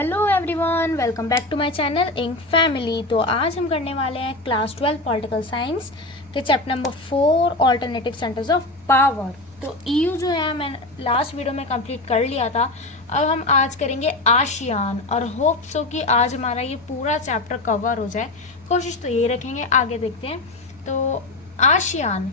Hello everyone, welcome back to my channel ink family. तो आज हम करने वाले हैं क्लास 12 पॉलिटिकल साइंस के chapter number 4 alternative centres of power. तो ईयू जो है मैंने लास्ट वीडियो में कंप्लीट कर लिया था। अब हम आज करेंगे आशियान और होप सो कि आज हमारा ये पूरा चैप्टर कवर हो जाए। कोशिश तो यही रखेंगे, आगे देखते हैं। तो ASEAN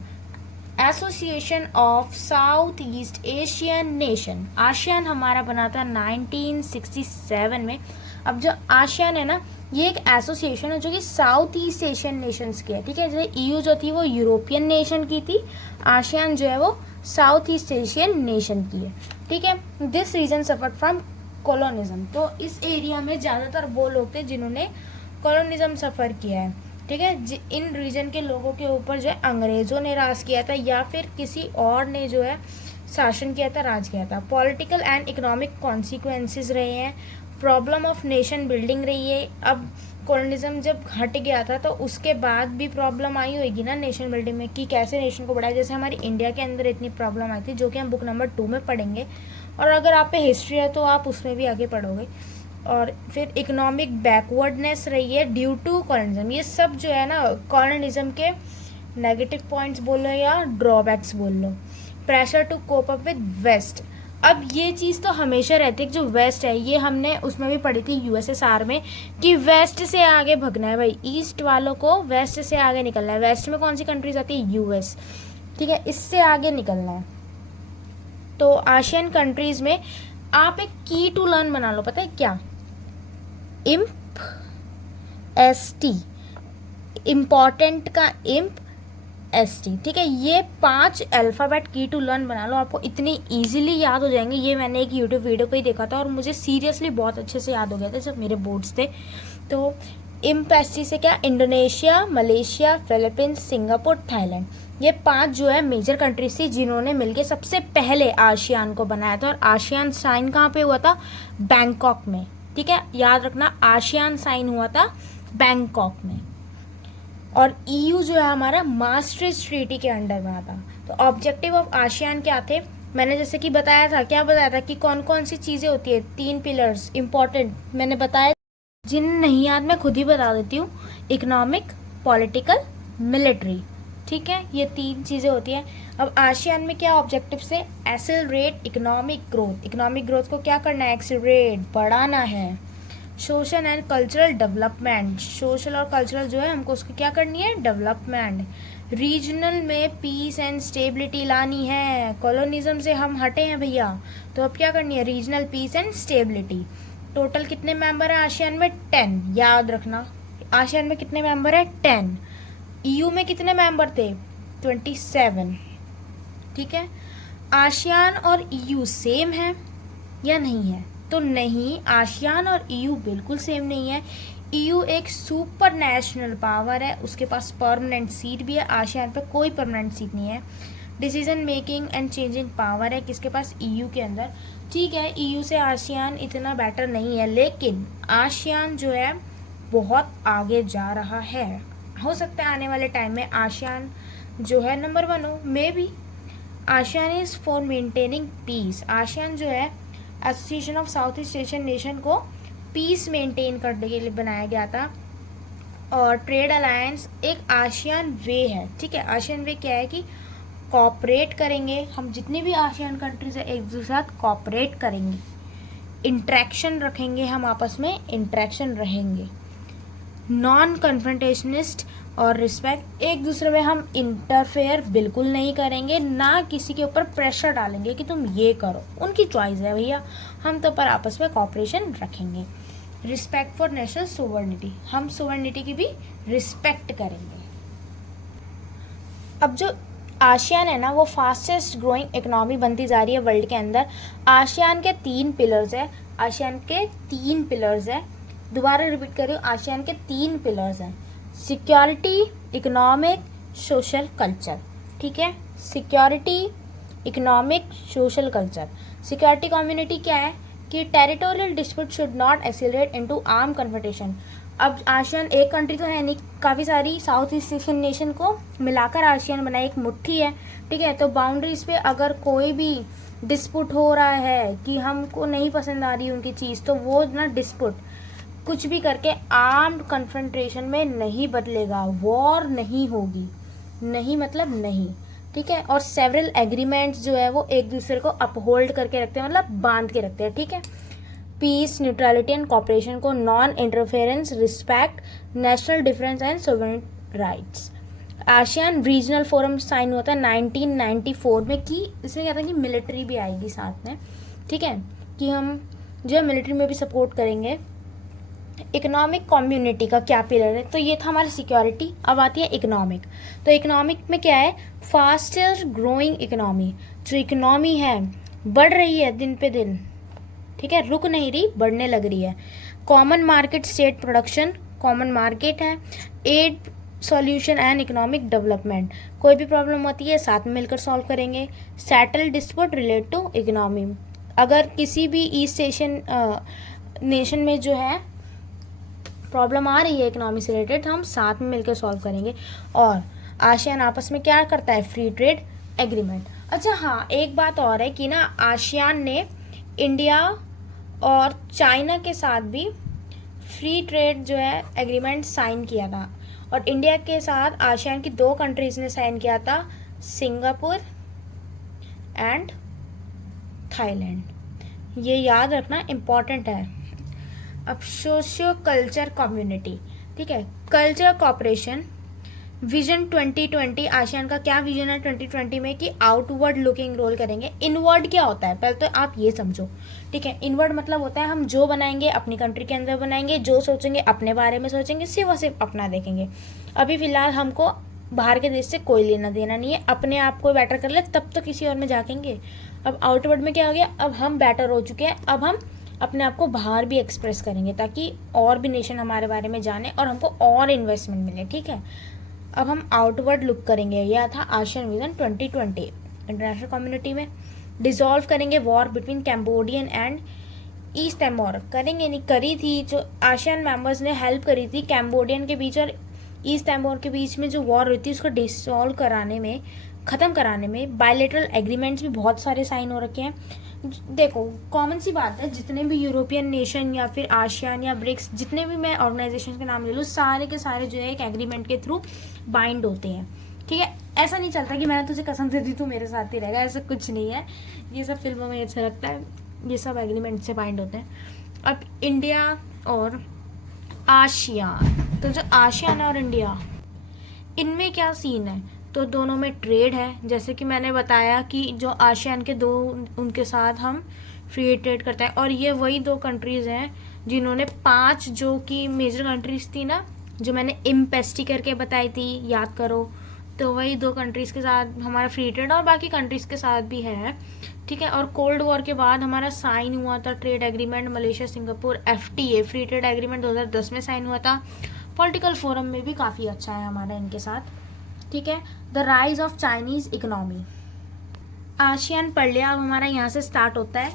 association of South East Asian nation, ASEAN हमारा बना था 1967 में। अब जो आशियान है ना, ये एक एसोसिएशन है जो कि साउथ ईस्ट एशियन नेशंस की है। ठीक है, जैसे ईयू जो थी वो यूरोपियन नेशन की थी, आशियान जो है वो साउथ ईस्ट एशियन नेशन की है। ठीक है, this region suffered from colonialism. तो इस एरिया में ज़्यादातर वो लोग थे जिन्होंने कॉलोनिज्म सफ़र किया है। ठीक है, इन रीजन के लोगों के ऊपर जो है अंग्रेज़ों ने राज किया था या फिर किसी और ने जो है शासन किया था, राज किया था। पॉलिटिकल एंड इकोनॉमिक कॉन्सिक्वेंसेस रहे हैं, प्रॉब्लम ऑफ नेशन बिल्डिंग रही है। अब कॉलोनिज्म जब हट गया था तो उसके बाद भी प्रॉब्लम आई होगी ना नेशन बिल्डिंग में, कि कैसे नेशन को बढ़ाया। जैसे हमारी इंडिया के अंदर इतनी प्रॉब्लम आई थी, जो कि हम बुक नंबर 2 में पढ़ेंगे, और अगर आप पे हिस्ट्री है तो आप उसमें भी आगे पढ़ोगे। और फिर इकोनॉमिक बैकवर्डनेस रही है ड्यू टू कॉलोनिज्म। ये सब जो है ना कॉलोनिज्म के नेगेटिव पॉइंट्स बोल लो या ड्रॉबैक्स बोल लो। Pressure to cope up with waste, अब ये चीज़ तो हमेशा रहती है कि जो वेस्ट है, ये हमने उसमें भी पढ़ी थी यूएसएसआर में, कि वेस्ट से आगे भगना है भाई, ईस्ट वालों को वेस्ट से आगे निकलना है। वेस्ट में कौन सी कंट्रीज आती है? यूएस। ठीक है, इससे आगे निकलना है। तो आशियन कंट्रीज में आप एक की टू लर्न बना लो, पता है क्या? इम्प ST, इम्पॉर्टेंट का इम्प ST। ठीक है, ये 5 अल्फ़ाबेट की टू लर्न बना लो, आपको इतनी इजीली याद हो जाएंगे। ये मैंने एक यूट्यूब वीडियो पे ही देखा था और मुझे सीरियसली बहुत अच्छे से याद हो गया था जब मेरे बोर्ड्स थे। तो इम्प ST से क्या? Indonesia, Malaysia, Philippines, Singapore, Thailand, ये 5 जो है मेजर कंट्रीज थी जिन्होंने मिलकर सबसे पहले आशियान को बनाया था। और आशियान साइन कहाँ पे हुआ था? बैंकॉक में। ठीक है, याद रखना, आशियान साइन हुआ था बैंकॉक में। और ईयू जो है हमारा मास्ट्रिच ट्रीटी के अंडर बना था। तो ऑब्जेक्टिव ऑफ आशियान क्या थे? मैंने जैसे कि बताया था, क्या बताया था कि कौन कौन सी चीज़ें होती है, 3 पिलर्स इंपॉर्टेंट मैंने बताया। जिन नहीं याद मैं खुद ही बता देती हूँ, इकोनॉमिक, पॉलिटिकल, मिलिट्री। ठीक है, ये 3 चीज़ें होती हैं। अब आशियान में क्या ऑब्जेक्टिव से? Accelerate economic growth, economic growth को क्या करना है? एक्सेलरेट, बढ़ाना है। Social and cultural development, social और कल्चरल जो है हमको उसकी क्या करनी है? डेवलपमेंट। रीजनल में पीस एंड स्टेबिलिटी लानी है, कॉलोनिज्म से हम हटे हैं भैया, तो अब क्या करनी है? Regional piece and stability. Total कितने मेंबर है आशियान में? 10, याद रखना। आशियान में कितने मेंबर है? 10। ईयू में कितने मेंबर थे? 27। ठीक है, आशियान और ईयू सेम है या नहीं है? तो नहीं, आशियान और ईयू बिल्कुल सेम नहीं है। ईयू एक सुपर नेशनल पावर है, उसके पास परमानेंट सीट भी है। आशियान पे कोई परमानेंट सीट नहीं है। Decision making and changing power है किसके पास? ईयू के अंदर। ठीक है, ईयू से आशियान इतना बेटर नहीं है, लेकिन आशियान जो है बहुत आगे जा रहा है। हो सकता है आने वाले टाइम में आशियान जो है नंबर 1 हो, maybe. ASEAN is for maintaining peace, ASEAN जो है Association of South East Asian Nation को पीस मेंटेन करने के लिए बनाया गया था। और ट्रेड अलायंस एक आशियान वे है। ठीक है, आशियान वे क्या है कि कॉपरेट करेंगे हम, जितनी भी आशियान कंट्रीज है एक दूसरे के साथ कॉपरेट करेंगे, इंट्रैक्शन रखेंगे, हम आपस में इंट्रैक्शन रहेंगे। नॉन कन्फ्रंटेशनिस्ट और रिस्पेक्ट, एक दूसरे में हम इंटरफेयर बिल्कुल नहीं करेंगे, ना किसी के ऊपर प्रेशर डालेंगे कि तुम ये करो, उनकी चॉइस है भैया, हम तो पर आपस में कॉपरेशन रखेंगे। रिस्पेक्ट फॉर नेशनल सोवर्निटी, हम सोवर्निटी की भी रिस्पेक्ट करेंगे। अब जो आशियान है ना, वो फास्टेस्ट ग्रोइंग इकोनॉमी बनती जा रही है वर्ल्ड के अंदर। आशियान के 3 पिलर्स है, आशियान के 3 पिलर्स है। दोबारा रिपीट कर रही हूँ, आशियान के 3 पिलर्स हैं, सिक्योरिटी, इकोनॉमिक, सोशल, कल्चर। ठीक है, security, economic, social, culture. Security community क्या है कि territorial dispute should not accelerate into arm confrontation. अब आशियान एक कंट्री तो है नहीं, काफ़ी सारी साउथ ईस्ट एशियन नेशन को मिलाकर आशियान बनाई, एक मुट्ठी है। ठीक है, तो बाउंड्रीज पे अगर कोई भी डिस्प्यूट हो रहा है कि हमको नहीं पसंद आ रही उनकी चीज़, तो वो ना डिस्प्यूट कुछ भी करके आर्म्ड कन्फ्रंटेशन में नहीं बदलेगा, वॉर नहीं होगी, नहीं मतलब नहीं, ठीक है। और सेवरल एग्रीमेंट्स जो है वो एक दूसरे को अपहोल्ड करके रखते हैं, मतलब बांध के रखते हैं, ठीक है। पीस, न्यूट्रलिटी एंड कॉपरेशन को, non interference, respect national difference and sovereign rights. ASEAN Regional Forum sign हुआ था 1994 में, कि इसमें क्या था कि मिलिट्री भी आएगी साथ में, ठीक है, कि हम जो है मिलिट्री में भी सपोर्ट करेंगे। इकोनॉमिक कम्युनिटी का क्या पिलर है, तो ये था हमारी सिक्योरिटी। अब आती है इकोनॉमिक। तो इकोनॉमिक में क्या है, फास्टर ग्रोइंग इकोनॉमी, जो इकोनॉमी है बढ़ रही है दिन पे दिन, ठीक है, रुक नहीं रही, बढ़ने लग रही है। Common market state production, common market है। Aid solution and economic development, कोई भी प्रॉब्लम होती है साथ में मिलकर सॉल्व करेंगे। Settle dispute relate to economy, अगर किसी भी ईस्ट एशियन नेशन में जो है प्रॉब्लम आ रही है इकोनॉमी से रिलेटेड, तो हम साथ में मिलकर सॉल्व करेंगे। और आसियान आपस में क्या करता है, फ्री ट्रेड एग्रीमेंट। अच्छा हाँ, एक बात और है कि ना आसियान ने इंडिया और चाइना के साथ भी फ्री ट्रेड जो है एग्रीमेंट साइन किया था, और इंडिया के साथ आसियान की 2 कंट्रीज ने साइन किया था, सिंगापुर एंड थाईलैंड। ये याद रखना इम्पॉर्टेंट है। अब सोशियो कल्चर कम्युनिटी, ठीक है, कल्चर कॉपरेशन। विजन 2020, आसियान का क्या विजन है 2020 में, कि आउटवर्ड लुकिंग रोल करेंगे। इनवर्ड क्या होता है, पहले तो आप ये समझो, ठीक है। इनवर्ड मतलब होता है हम जो बनाएंगे अपनी कंट्री के अंदर बनाएंगे, जो सोचेंगे अपने बारे में सोचेंगे, सिर्फ और सिर्फ अपना देखेंगे। अभी फिलहाल हमको बाहर के देश से कोई लेना देना नहीं है, अपने आप को बेटर कर ले तब तो किसी और में जाकेंगे। अब आउटवर्ड में क्या हो गया, अब हम बेटर हो चुके हैं, अब हम अपने आप को बाहर भी एक्सप्रेस करेंगे ताकि और भी नेशन हमारे बारे में जाने और हमको और इन्वेस्टमेंट मिले, ठीक है। अब हम आउटवर्ड लुक करेंगे, यह था आसियान विजन 2020। इंटरनेशनल कम्युनिटी में डिसॉल्व करेंगे war between Cambodian and east Timor, करेंगे नहीं, करी थी, जो आसियान मेंबर्स ने हेल्प करी थी कैम्बोडियन के बीच और ईस्ट तिमोर के बीच में जो वॉर हुई थी उसको डिसॉल्व कराने में, ख़त्म कराने में। बायलैटरल एग्रीमेंट्स भी बहुत सारे साइन हो रखे हैं। देखो कॉमन सी बात है, जितने भी यूरोपियन नेशन या फिर आसियान या ब्रिक्स, जितने भी मैं ऑर्गेनाइजेशन के नाम ले लूँ, सारे के सारे जो है एक एग्रीमेंट के थ्रू बाइंड होते हैं, ठीक है। ऐसा नहीं चलता कि मैंने तुझे कसम दे दी तू मेरे साथ ही रहेगा, ऐसा कुछ नहीं है। ये सब फिल्मों में अच्छा लगता है, ये सब एग्रीमेंट से बाइंड होते हैं। अब इंडिया और आसियान, तो जो आसियान और इंडिया, इनमें क्या सीन है, तो दोनों में ट्रेड है। जैसे कि मैंने बताया कि जो आसियान के 2 उनके साथ हम फ्री ट्रेड करते हैं, और ये वही 2 कंट्रीज़ हैं जिन्होंने 5 जो कि मेजर कंट्रीज़ थी ना, जो मैंने इम्पेस्टी करके बताई थी, याद करो, तो वही 2 कंट्रीज़ के साथ हमारा फ्री ट्रेड, और बाकी कंट्रीज़ के साथ भी है, ठीक है। और कोल्ड वॉर के बाद हमारा साइन हुआ था trade agreement Malaysia Singapore FTA, free trade agreement 2010 में साइन हुआ था। पॉलिटिकल फोरम में भी काफ़ी अच्छा है हमारा इनके साथ, ठीक है। The rise of Chinese economy, ASEAN पढ़ लिया, अब हमारा यहाँ से स्टार्ट होता है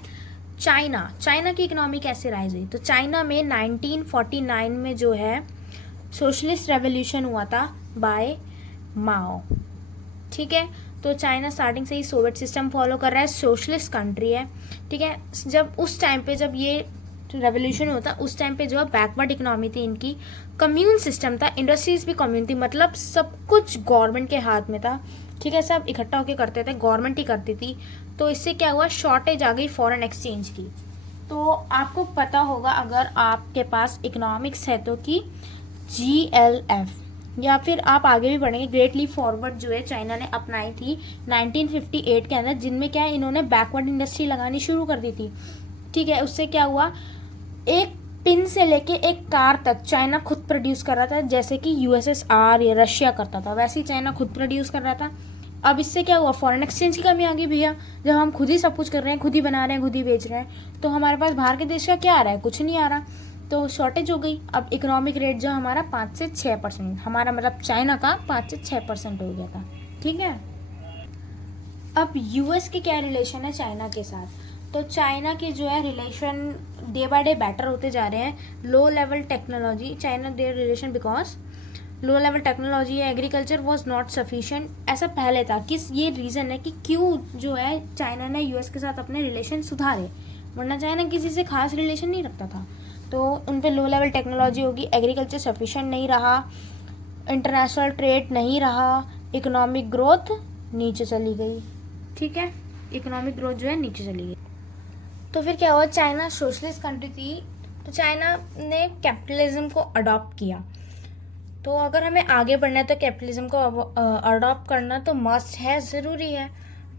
चाइना की इकोनॉमी कैसे राइज हुई। तो चाइना में 1949 में जो है सोशलिस्ट रेवोल्यूशन हुआ था बाय माओ, ठीक है। तो चाइना स्टार्टिंग से ही सोवियत सिस्टम फॉलो कर रहा है, सोशलिस्ट कंट्री है, ठीक है। जब उस टाइम पे जब ये रेवोल्यूशन होता उस टाइम पे जो है बैकवर्ड इकोनॉमी थी इनकी, कम्यून सिस्टम था, इंडस्ट्रीज भी कम्यून थी, मतलब सब कुछ गवर्नमेंट के हाथ में था, ठीक है। सब इकट्ठा होकर करते थे, गवर्नमेंट ही करती थी। तो इससे क्या हुआ, शॉर्टेज आ गई फॉरेन एक्सचेंज की। तो आपको पता होगा अगर आपके पास इकोनॉमिक्स है तो कि GLF, या फिर आप आगे भी बढ़ेंगे, ग्रेट लीप फॉरवर्ड जो है चाइना ने अपनाई थी 1958 के अंदर, जिनमें क्या है इन्होंने बैकवर्ड इंडस्ट्री लगानी शुरू कर दी थी, ठीक है। उससे क्या हुआ, एक पिन से लेके एक कार तक चाइना खुद प्रोड्यूस कर रहा था, जैसे कि USSR या रशिया करता था, वैसे ही चाइना खुद प्रोड्यूस कर रहा था। अब इससे क्या हुआ, फॉरेन एक्सचेंज की कमी आ गई भैया, जब हम खुद ही सब कुछ कर रहे हैं, खुद ही बना रहे हैं, खुद ही बेच रहे हैं, तो हमारे पास बाहर के देश का क्या आ रहा है, कुछ नहीं आ रहा, तो शॉर्टेज हो गई। अब इकोनॉमिक रेट जो हमारा 5 से 6%, हमारा मतलब चाइना का 5 से 6% हो गया था, ठीक है। अब US के क्या रिलेशन है चाइना के साथ, तो चाइना के जो है relation day by day better होते जा रहे हैं। Low level technology, China there relation because low level technology है, एग्रीकल्चर वॉज नॉट सफिशिएंट, ऐसा पहले था। किस ये रीज़न है कि क्यों जो है चाइना ने यूएस के साथ अपने रिलेशन सुधारे, वरना चाइना किसी से खास रिलेशन नहीं रखता था। तो उन पर लो लेवल टेक्नोलॉजी होगी, एग्रीकल्चर सफिशिएंट नहीं रहा, इंटरनेशनल ट्रेड नहीं रहा, इकोनॉमिक ग्रोथ नीचे चली गई। ठीक है, इकोनॉमिक ग्रोथ जो है नीचे चली गई। तो फिर क्या हुआ, चाइना सोशलिस्ट कंट्री थी, तो चाइना ने कैपिटलिज्म को अडॉप्ट किया। तो अगर हमें आगे बढ़ना है तो कैपिटलिज्म को अडॉप्ट करना तो मस्ट है, ज़रूरी है।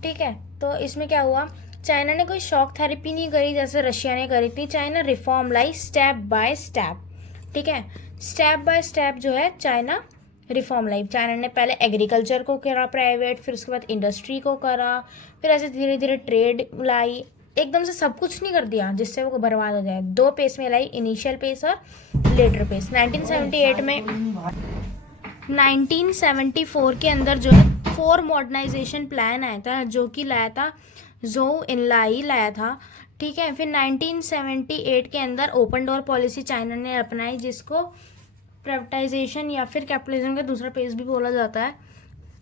ठीक है, तो इसमें क्या हुआ, चाइना ने कोई शॉक थेरेपी नहीं करी जैसे रशिया ने करी थी। China reform lie step by step. ठीक है, स्टेप बाय स्टेप जो है चाइना रिफॉर्म लाई। चाइना ने पहले एग्रीकल्चर को करा प्राइवेट, फिर उसके बाद इंडस्ट्री को करा, फिर ऐसे धीरे धीरे ट्रेड लाई। एकदम से सब कुछ नहीं कर दिया जिससे वो बर्बाद हो जाए। 2 पेस में लाई, इनिशियल पेस और लेटर पेस। 1974 के अंदर जो है 4 मॉडर्नाइजेशन प्लान आया था, जो कि लाया था ज़ोउ इनलाई लाया था। ठीक है, फिर 1978 के अंदर ओपन डोर पॉलिसी चाइना ने अपनाई, जिसको प्राइवेटाइजेशन या फिर कैपिटलिज्म का दूसरा पेज भी बोला जाता है।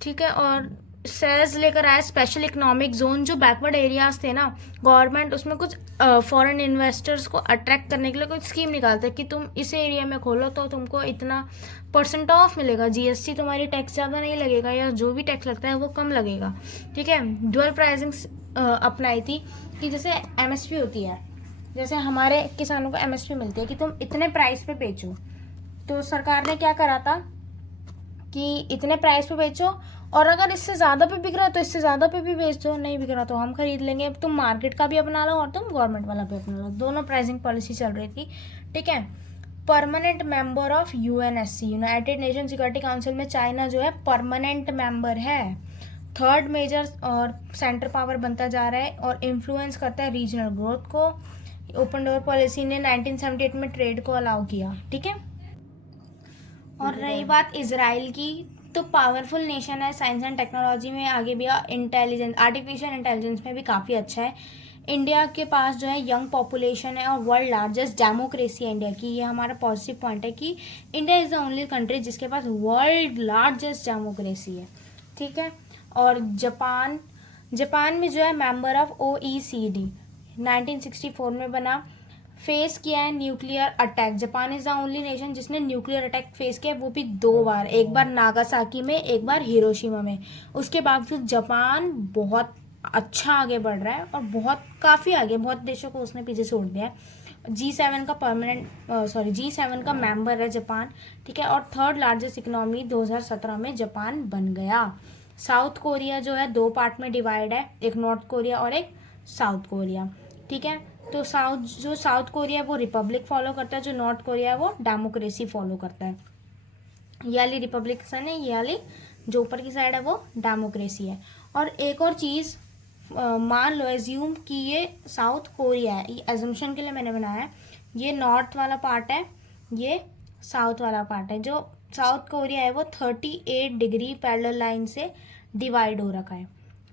ठीक है, और सेज लेकर आया स्पेशल इकोनॉमिक जोन। जो बैकवर्ड एरियाज थे ना, गवर्नमेंट उसमें कुछ फॉरेन इन्वेस्टर्स को अट्रैक्ट करने के लिए कुछ स्कीम निकालते हैं कि तुम इस एरिया में खोलो तो तुमको इतना % ऑफ मिलेगा, जीएसटी तुम्हारी टैक्स ज़्यादा नहीं लगेगा, या जो भी टैक्स लगता है वो कम लगेगा। ठीक है, ड्यूअल प्राइसिंग अपनाई थी कि जैसे एमएसपी होती है, जैसे हमारे किसानों को एमएसपी मिलती है कि तुम इतने प्राइस पे बेचो। तो सरकार ने क्या करा था कि इतने प्राइस पे बेचो, और अगर इससे ज़्यादा पे बिक रहा है तो इससे ज़्यादा पे भी बेच दो, नहीं बिक रहा तो हम खरीद लेंगे। अब तुम मार्केट का भी अपना लो और तुम गवर्नमेंट वाला भी अपना लो, दोनों प्राइसिंग पॉलिसी चल रही थी। ठीक है, permanent member of UNSC, United nation security council में चाइना जो है परमानेंट मेंबर है। 3rd मेजर और सेंटर पावर बनता जा रहा है और इन्फ्लुएंस करता है रीजनल ग्रोथ को। ओपन डोर पॉलिसी ने 1978 में ट्रेड को अलाउ किया। ठीक है, और रही बात इजराइल की, तो पावरफुल नेशन है, साइंस एंड टेक्नोलॉजी में आगे भी, इंटेलिजेंस आर्टिफिशियल इंटेलिजेंस में भी काफ़ी अच्छा है। इंडिया के पास जो है यंग पॉपुलेशन है और वर्ल्ड लार्जेस्ट डेमोक्रेसी है इंडिया की। ये हमारा पॉजिटिव पॉइंट है कि India is the only country जिसके पास वर्ल्ड लार्जेस्ट डेमोक्रेसी है। ठीक है, और जापान में जो है मेंबर ऑफ OECD, 1964 में बना। फेस किया है nuclear attack. Japan is the only nation जिसने न्यूक्लियर अटैक फेस किया, वो भी 2 बार, एक बार नागासाकी में, एक बार हिरोशिमा में। उसके बावजूद जापान बहुत अच्छा आगे बढ़ रहा है और काफ़ी आगे, बहुत देशों को उसने पीछे छोड़ दिया है। G7 का मेंबर है जापान। ठीक है, और 3rd लार्जेस्ट इकोनॉमी 2017 में जापान बन गया। साउथ कोरिया जो है 2 पार्ट में डिवाइड है, एक नॉर्थ कोरिया और एक साउथ कोरिया। ठीक है, तो साउथ कोरिया वो रिपब्लिक फॉलो करता है, जो नॉर्थ कोरिया वो डेमोक्रेसी फॉलो करता है। ये वाली रिपब्लिकन है, ये वाली जो ऊपर की साइड है वो डेमोक्रेसी है। और एक और चीज़ मान लो, एज्यूम कि ये साउथ कोरिया है, ये एजम्पशन के लिए मैंने बनाया है। ये नॉर्थ वाला पार्ट है, ये साउथ वाला पार्ट है। जो साउथ कोरिया है वो 38 डिग्री पैरेलल लाइन से डिवाइड हो रखा है।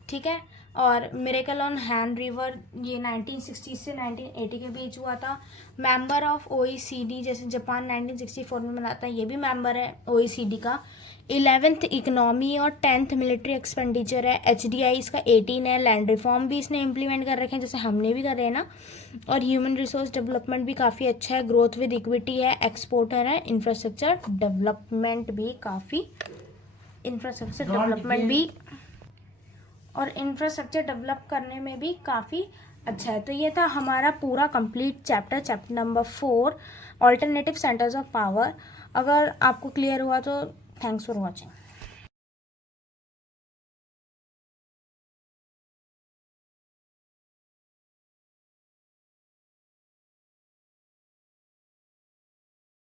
ठीक है, और मिरेकल ऑन हैन रिवर ये 1960 से 1980 के बीच हुआ था। मेंबर ऑफ OECD, जैसे जापान 1964 में बनाता है, ये भी मेंबर है OECD का। 11th इकोनॉमी और 10th मिलिट्री एक्सपेंडिचर है। HDI इसका 18 है। लैंड रिफॉर्म भी इसने इम्प्लीमेंट कर रखे हैं, जैसे हमने भी कर रहे हैं ना। और ह्यूमन रिसोर्स डेवलपमेंट भी काफ़ी अच्छा है। ग्रोथ विद इक्विटी है, एक्सपोर्टर है। इंफ्रास्ट्रक्चर डेवलपमेंट भी काफ़ी, इंफ्रास्ट्रक्चर डेवलप करने में भी काफ़ी अच्छा है। तो ये था हमारा पूरा complete chapter number 4, alternative centres of power. अगर आपको क्लियर हुआ तो थैंक्स फॉर वॉचिंग।